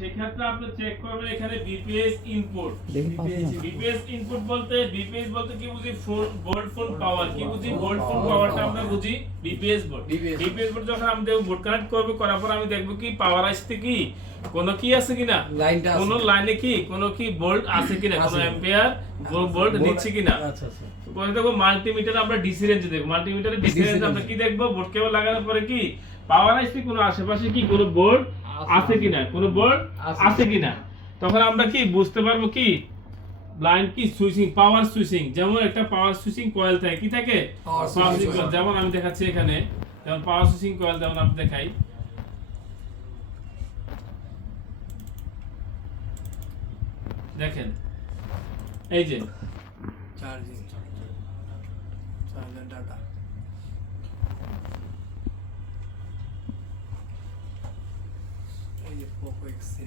সেই ক্ষেত্রে আপনি চেক করবেন এখানে বিপিএস ইনপুট। বিপিএস বলতে কি বুঝি? ফুল বোল্ড ফুল পাওয়ার। কি বুঝি? বোল্ড ফুল পাওয়ারটা আমরা বুঝি বিপিএস বোর্ড। বিপিএস বোর্ড যখন আমি দেখব বোর্ড কানেক্ট করব, করার পর আমি দেখব কি পাওয়ার আসছে কি, কোন কি আছে কিনা, কোন লাইনে কি কোন কি বোল্ড আছে কিনা, কোন অ্যাম্পিয়ার বোল্ড নিচ্ছে কিনা। আচ্ছা আচ্ছা। পরে দেখো মাল্টিমিটারে আমরা ডিসি রেঞ্জ দেখব। মাল্টিমিটারে ডিসি রেঞ্জ আমরা কি দেখব? বোর্ড কেবল লাগানোর পরে কি পাওয়ার আসছে কোন আশেপাশে কি কোন বোর্ড আছে কিনা, কোন বোর্ড আছে কিনা। তখন আমরা কি বুঝতে পারবো কি লাইন কি সুইচিং, পাওয়ার সুইচিং। যেমন একটা পাওয়ার সুইচিং কয়েল থাকে, কি থাকে? পাওয়ার সুইচিং কয়েল। যেমন আমি দেখাচ্ছি এখানে, যেমন পাওয়ার সুইচিং কয়েল যেমন আমি দেখাই, দেখেন এই যে চার্জিং চার্জার ডাটা এই যে পোকো X3